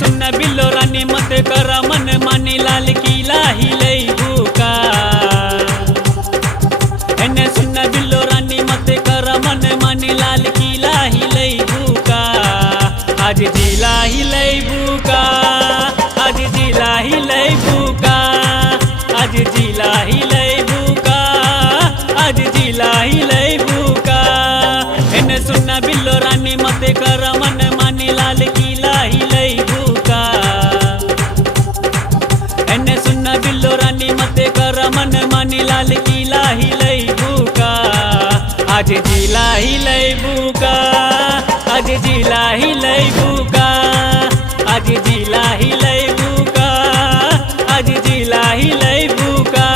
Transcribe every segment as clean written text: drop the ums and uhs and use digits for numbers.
सुन बिल्लो रानी मत कर मन मानी लाल किला हिले भूका। एने सुन बिल्लो रानी मत कर मन मानी लाल किला हिले भूका। आज जिला हिले भूका, आज जिला हिले भूका, आज जिला हिले भूका, आज जिला हिले भूका। एने सुन बिल्लो रानी मत कर मन मानी लाल किला हिले भूका। एने सुन बिल्लो रानी मत कर मन मानी लाल किला हिले भूका। आज जिला हिले भूका, आज जिला हिले भूका, आज जिला हिले भूका, आज जिला हिले भूका।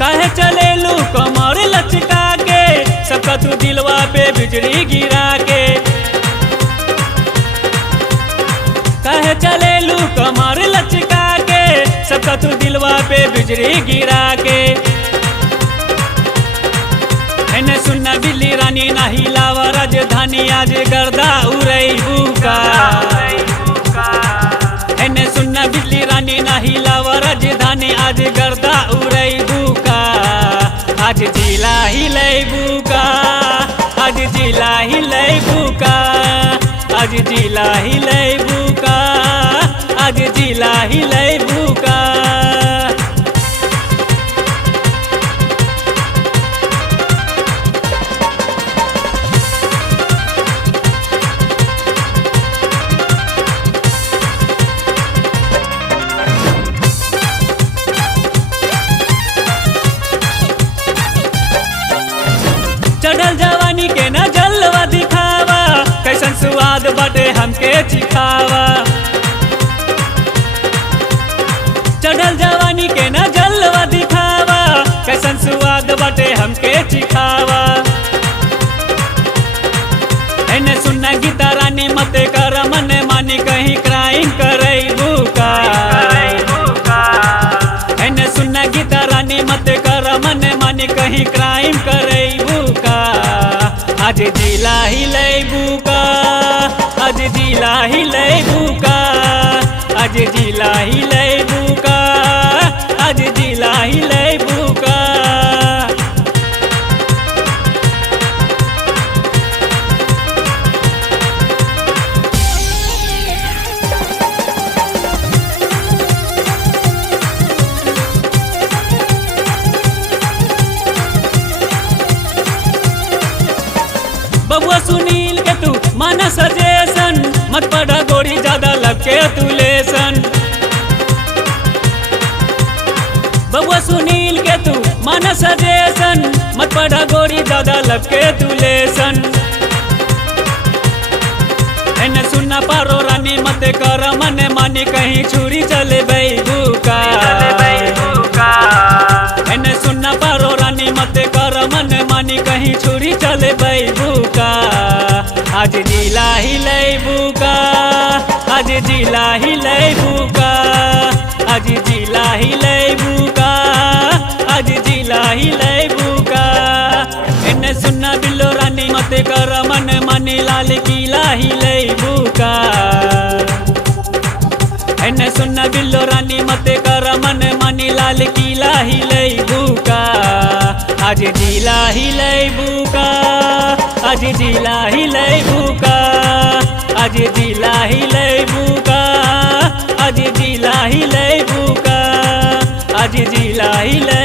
काहे चलेलू कमर लचका के, सबका तू दिलवा पे बिजली गिरा के। काहे चलेलू कमर लचका के, सबका तू दिलवा पे बिजली गिरा के। एने सुनना बिल्ली रानी नाही लावा राजधानी आज गर्दा उड़ई भूका। एने सुनना बिल्ली रानी नाही लावा राजधानी आज गर्दा उड़ई भूका। आज जिला हिले भूका, आज जिला हिले भूका, आज जिला हिले भूका, आज जिला हिले भूका। चढ़ल जवानी के न जलवा दिखावा, कैसन स्वाद बाटे हमके चिखावा। चढ़ल जवानी के न जलवा दिखावा, कैसन स्वाद बाटे हमके चिखावा। एने सुनना गीता रानी मत कर मन मानी कहीं क्राइम करई भूका। एने सुनना गीता रानी मत कर मन मानी कहीं क्राइम करई भूका। आज जिला हिले भूका, आज जिला हिले भूका, आज जिला हिले भूका, आज जिला हिले भूका। बबुआ सुनील के तू माना सजेशन, मत पढ़ा गोरी ज्यादा लगे तू लेसन। बबुआ सुनील के तू माना सजेशन, मत पढ़ा गोरी ज्यादा लगे तू लेसन। एने सुनना पारो रानी मत कर मन मानी कहीं छुरी चले भूका। एने सुनना पारो रानी मत कर मन मानी कहीं छुरी चले भूका। आज जिला हिले भूका, आज जिला हिले भूका, आज जिला हिले भूका, आज जिला हिले भूका। एने सुनना बिल्लो रानी मत कर मन मानी लाल किला हिले भूका। एने सुनना बिल्लो रानी मत कर मन मानी लाल किला हिले भूका। आज जिला हिले भूका, आज जिला हिले भूका, आज जिला हिले भूका, आज जिला हिले भूका, आज जिला हिले